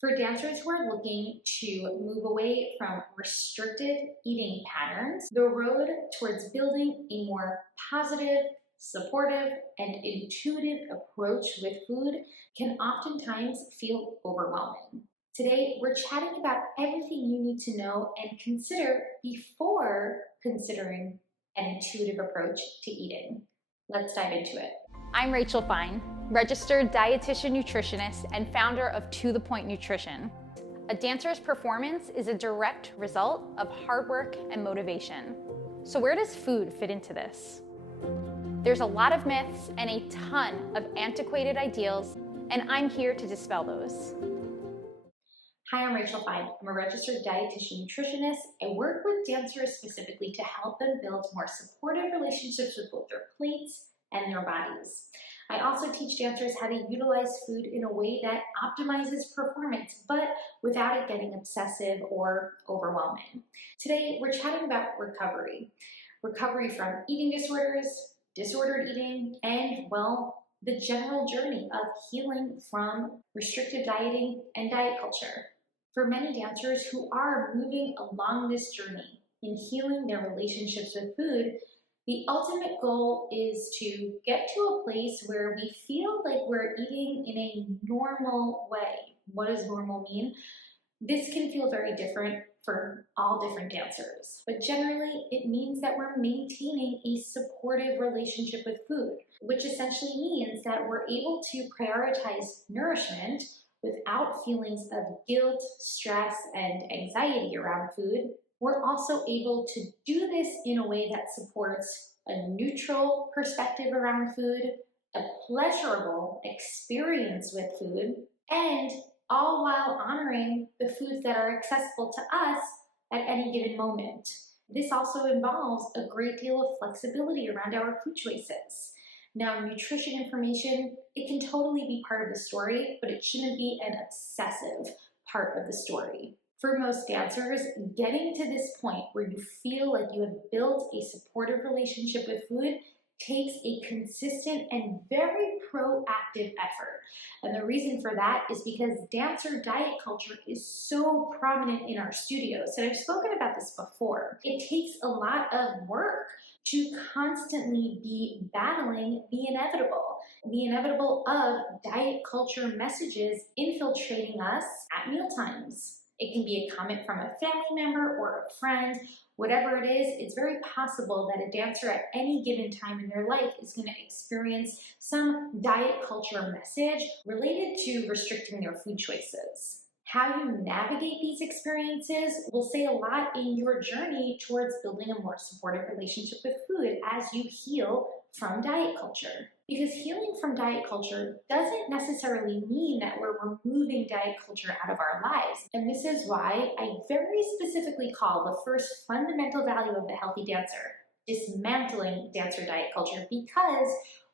For dancers who are looking to move away from restrictive eating patterns, the road towards building a more positive, supportive, and intuitive approach with food can oftentimes feel overwhelming. Today, we're chatting about everything you need to know and consider before considering an intuitive approach to eating. Let's dive into it. I'm Rachel Fine, registered dietitian nutritionist and founder of To The Point Nutrition. A dancer's performance is a direct result of hard work and motivation. So where does food fit into this? There's a lot of myths and a ton of antiquated ideals, and I'm here to dispel those. Hi, I'm Rachel Fine. I'm a registered dietitian nutritionist. I work with dancers specifically to help them build more supportive relationships with both their plates and their bodies. I also teach dancers how to utilize food in a way that optimizes performance, but without it getting obsessive or overwhelming. Today, we're chatting about recovery. Recovery from eating disorders, disordered eating, and, well, the general journey of healing from restrictive dieting and diet culture. For many dancers who are moving along this journey in healing their relationships with food, the ultimate goal is to get to a place where we feel like we're eating in a normal way. What does normal mean? This can feel very different for all different dancers, but generally it means that we're maintaining a supportive relationship with food, which essentially means that we're able to prioritize nourishment without feelings of guilt, stress, and anxiety around food. We're also able to do this in a way that supports a neutral perspective around food, a pleasurable experience with food, and all while honoring the foods that are accessible to us at any given moment. This also involves a great deal of flexibility around our food choices. Now, nutrition information, it can totally be part of the story, but it shouldn't be an obsessive part of the story. For most dancers, getting to this point where you feel like you have built a supportive relationship with food takes a consistent and very proactive effort. And the reason for that is because dancer diet culture is so prominent in our studios. And I've spoken about this before. It takes a lot of work to constantly be battling the inevitable of diet culture messages infiltrating us at mealtimes. It can be a comment from a family member or a friend. Whatever it is, it's very possible that a dancer at any given time in their life is going to experience some diet culture message related to restricting their food choices. How you navigate these experiences will say a lot in your journey towards building a more supportive relationship with food as you heal from diet culture. Because healing from diet culture doesn't necessarily mean that we're removing diet culture out of our lives. And this is why I very specifically call the first fundamental value of the healthy dancer dismantling dancer diet culture, because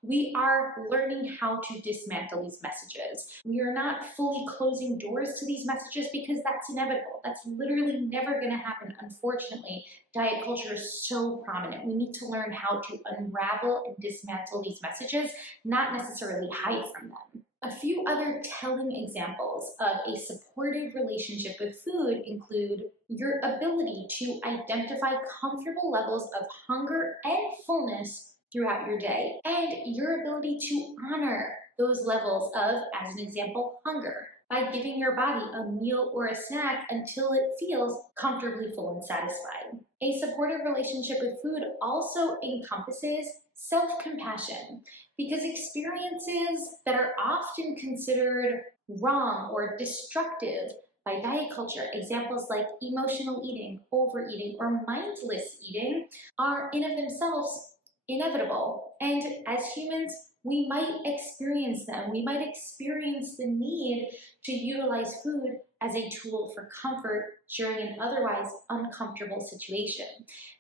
we are learning how to dismantle these messages. We are not fully closing doors to these messages because that's inevitable. That's literally never going to happen, unfortunately. Diet culture is so prominent. We need to learn how to unravel and dismantle these messages, not necessarily hide from them. A few other telling examples of a supportive relationship with food include your ability to identify comfortable levels of hunger and fullness throughout your day, and your ability to honor those levels of, as an example, hunger, by giving your body a meal or a snack until it feels comfortably full and satisfied. A supportive relationship with food also encompasses self-compassion, because experiences that are often considered wrong or destructive by diet culture, examples like emotional eating, overeating, or mindless eating, are in of themselves inevitable. And as humans, we might experience them. We might experience the need to utilize food as a tool for comfort during an otherwise uncomfortable situation.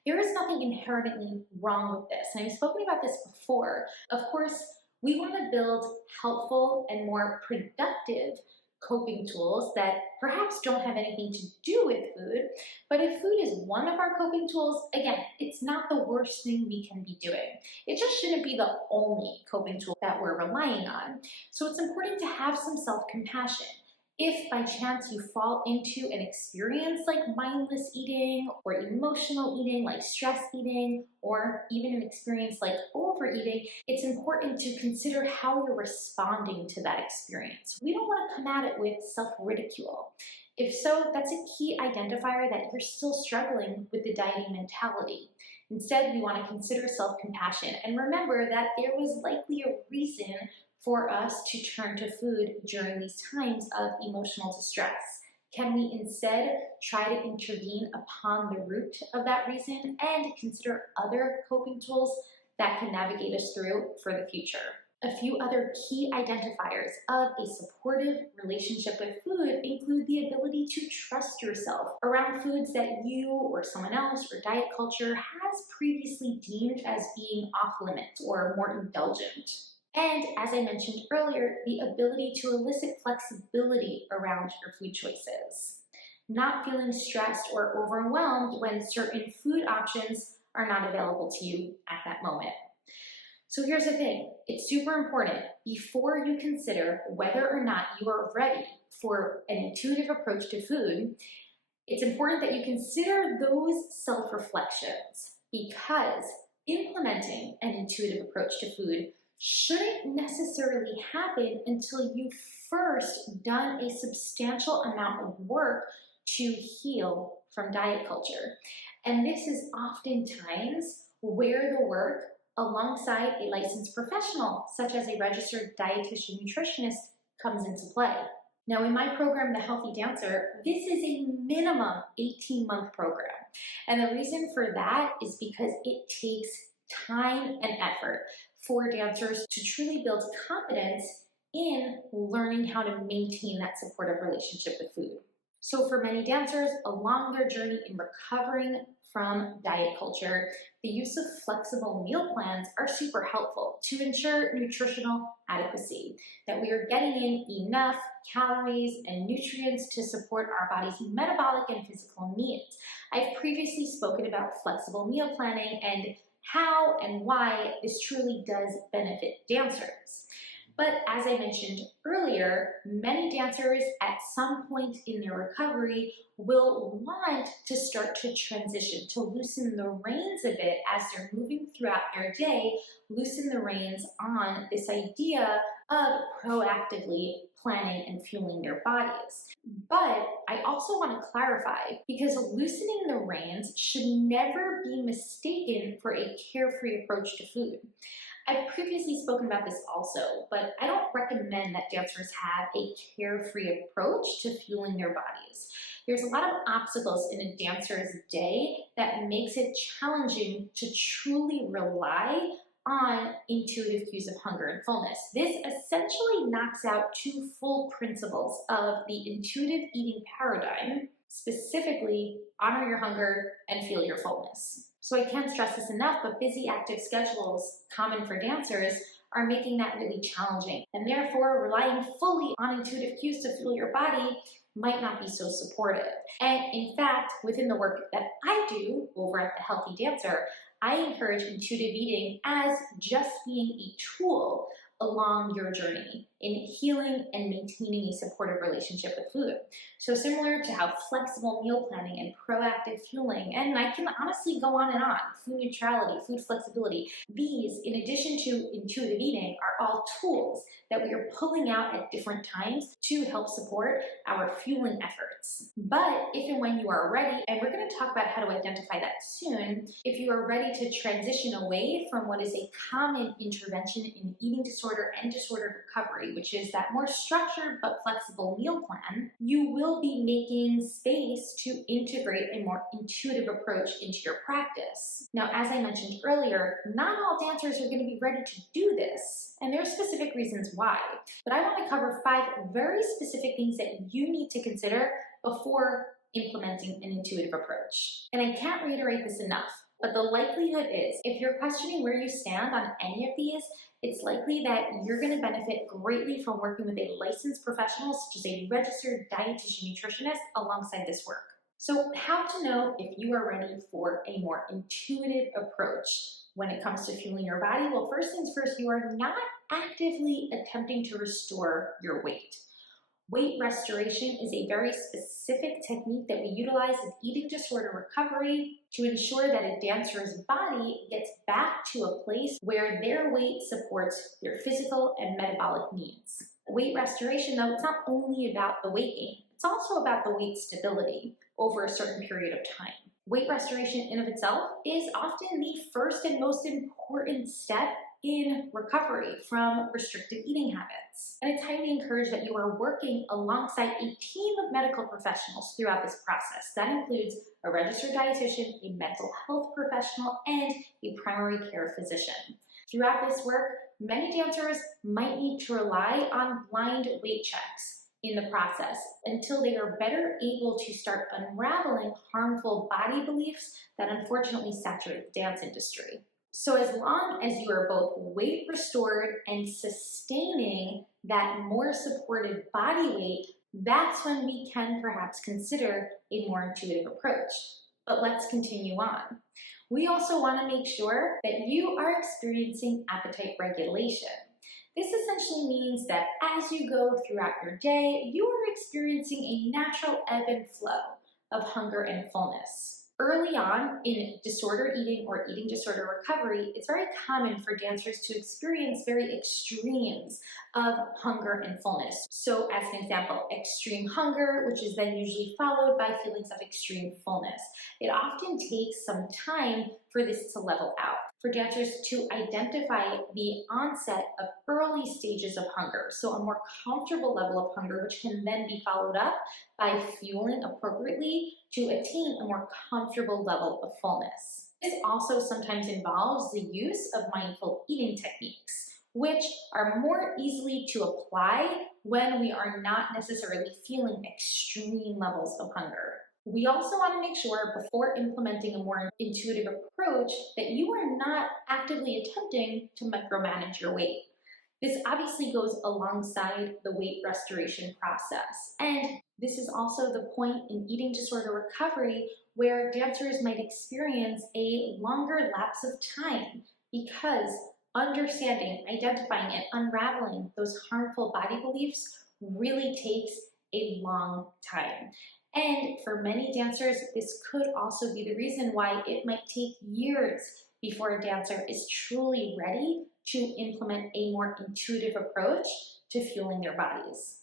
There is nothing inherently wrong with this, and I've spoken about this before. Of course, we want to build helpful and more productive coping tools that perhaps don't have anything to do with food, but if food is one of our coping tools, again, it's not the worst thing we can be doing. It just shouldn't be the only coping tool that we're relying on. So it's important to have some self-compassion If by chance you fall into an experience like mindless eating or emotional eating, like stress eating, or even an experience like overeating, it's important to consider how you're responding to that experience. We don't want to come at it with self-ridicule. If so, that's a key identifier that you're still struggling with the dieting mentality. Instead, we want to consider self-compassion and remember that there was likely a reason for us to turn to food during these times of emotional distress. Can we instead try to intervene upon the root of that reason and consider other coping tools that can navigate us through for the future? A few other key identifiers of a supportive relationship with food include the ability to trust yourself around foods that you or someone else or diet culture has previously deemed as being off limits or more indulgent. And as I mentioned earlier, the ability to elicit flexibility around your food choices. Not feeling stressed or overwhelmed when certain food options are not available to you at that moment. So here's the thing, it's super important before you consider whether or not you are ready for an intuitive approach to food, it's important that you consider those self-reflections because implementing an intuitive approach to food shouldn't necessarily happen until you've first done a substantial amount of work to heal from diet culture. And this is oftentimes where the work alongside a licensed professional, such as a registered dietitian nutritionist, comes into play. Now, in my program, The Healthy Dancer, this is a minimum 18-month program. And the reason for that is because it takes time and effort for dancers to truly build confidence in learning how to maintain that supportive relationship with food. So for many dancers, along their journey in recovering from diet culture, the use of flexible meal plans are super helpful to ensure nutritional adequacy, that we are getting in enough calories and nutrients to support our body's metabolic and physical needs. I've previously spoken about flexible meal planning and how and why this truly does benefit dancers. But as I mentioned earlier, many dancers at some point in their recovery will want to start to transition, to loosen the reins a bit as they're moving throughout their day, loosen the reins on this idea of proactively planning and fueling their bodies. But I also want to clarify, because loosening the reins should never be mistaken for a carefree approach to food. I've previously spoken about this also, but I don't recommend that dancers have a carefree approach to fueling their bodies. There's a lot of obstacles in a dancer's day that makes it challenging to truly rely on intuitive cues of hunger and fullness. This essentially knocks out two full principles of the intuitive eating paradigm, specifically honor your hunger and feel your fullness. So I can't stress this enough, but busy active schedules common for dancers are making that really challenging. And therefore, relying fully on intuitive cues to fuel your body might not be so supportive. And in fact, within the work that I do over at The Healthy Dancer, I encourage intuitive eating as just being a tool along your journey in healing and maintaining a supportive relationship with food. So similar to how flexible meal planning and proactive fueling, and I can honestly go on and on, food neutrality, food flexibility, these, in addition to intuitive eating, are all tools that we are pulling out at different times to help support our fueling efforts. But if and when you are ready, and we're going to talk about how to identify that soon, if you are ready to transition away from what is a common intervention in eating disorder and disordered recovery, which is that more structured but flexible meal plan, you will be making space to integrate a more intuitive approach into your practice. Now, as I mentioned earlier, not all dancers are going to be ready to do this, and there are specific reasons why. But I want to cover 5 very specific things that you need to consider before implementing an intuitive approach. And I can't reiterate this enough, but the likelihood is, if you're questioning where you stand on any of these, it's likely that you're going to benefit greatly from working with a licensed professional, such as a registered dietitian nutritionist, alongside this work. So how to know if you are ready for a more intuitive approach when it comes to fueling your body? Well, first things first, you are not actively attempting to restore your weight. Weight restoration is a very specific technique that we utilize in eating disorder recovery to ensure that a dancer's body gets back to a place where their weight supports their physical and metabolic needs. Weight restoration, though, it's not only about the weight gain, it's also about the weight stability over a certain period of time. Weight restoration in of itself is often the first and most important step in recovery from restrictive eating habits. And it's highly encouraged that you are working alongside a team of medical professionals throughout this process. That includes a registered dietitian, a mental health professional, and a primary care physician. Throughout this work, many dancers might need to rely on blind weight checks in the process until they are better able to start unraveling harmful body beliefs that unfortunately saturate the dance industry. So as long as you are both weight restored and sustaining that more supported body weight, that's when we can perhaps consider a more intuitive approach. But let's continue on. We also want to make sure that you are experiencing appetite regulation. This essentially means that as you go throughout your day, you are experiencing a natural ebb and flow of hunger and fullness. Early on in disorder eating or eating disorder recovery, it's very common for dancers to experience very extremes of hunger and fullness. So as an example, extreme hunger, which is then usually followed by feelings of extreme fullness. It often takes some time for this to level out, for dancers to identify the onset of early stages of hunger, so a more comfortable level of hunger, which can then be followed up by fueling appropriately to attain a more comfortable level of fullness. This also sometimes involves the use of mindful eating techniques, which are more easily to apply when we are not necessarily feeling extreme levels of hunger. We also want to make sure before implementing a more intuitive approach that you are not actively attempting to micromanage your weight. This obviously goes alongside the weight restoration process. And this is also the point in eating disorder recovery where dancers might experience a longer lapse of time because understanding, identifying, and unraveling those harmful body beliefs really takes a long time. And for many dancers, this could also be the reason why it might take years before a dancer is truly ready to implement a more intuitive approach to fueling their bodies.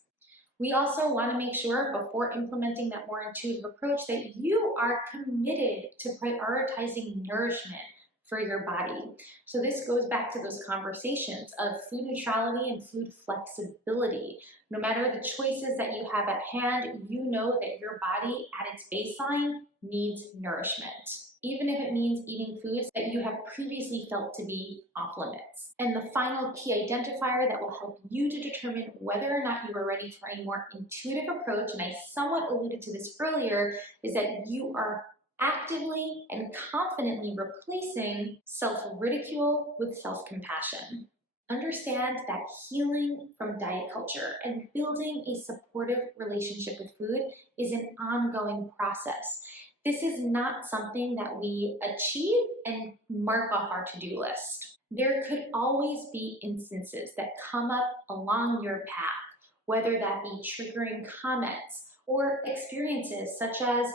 We also want to make sure before implementing that more intuitive approach that you are committed to prioritizing nourishment for your body. So this goes back to those conversations of food neutrality and food flexibility. No matter the choices that you have at hand, you know that your body at its baseline needs nourishment, even if it means eating foods that you have previously felt to be off limits. And the final key identifier that will help you to determine whether or not you are ready for a more intuitive approach, and I somewhat alluded to this earlier, is that you are actively and confidently replacing self-ridicule with self-compassion. Understand that healing from diet culture and building a supportive relationship with food is an ongoing process. This is not something that we achieve and mark off our to-do list. There could always be instances that come up along your path, whether that be triggering comments or experiences such as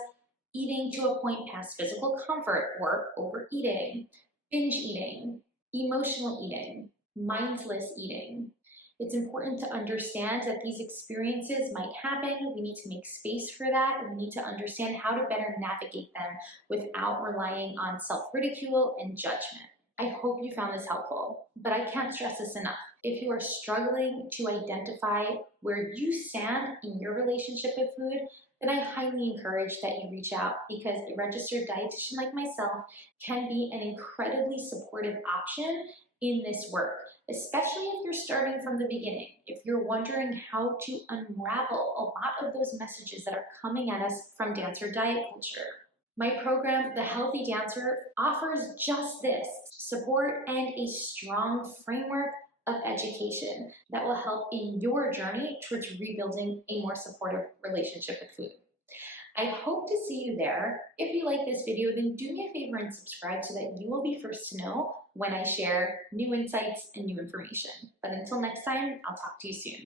eating to a point past physical comfort or overeating, binge eating, emotional eating, mindless eating. It's important to understand that these experiences might happen. We need to make space for that, and we need to understand how to better navigate them without relying on self-ridicule and judgment. I hope you found this helpful, but I can't stress this enough. If you are struggling to identify where you stand in your relationship with food, then I highly encourage that you reach out because a registered dietitian like myself can be an incredibly supportive option in this work, especially if you're starting from the beginning, if you're wondering how to unravel a lot of those messages that are coming at us from dancer diet culture. My program, The Healthy Dancer, offers just this, support and a strong framework of education that will help in your journey towards rebuilding a more supportive relationship with food. I hope to see you there. If you like this video, then do me a favor and subscribe so that you will be first to know when I share new insights and new information. But until next time, I'll talk to you soon.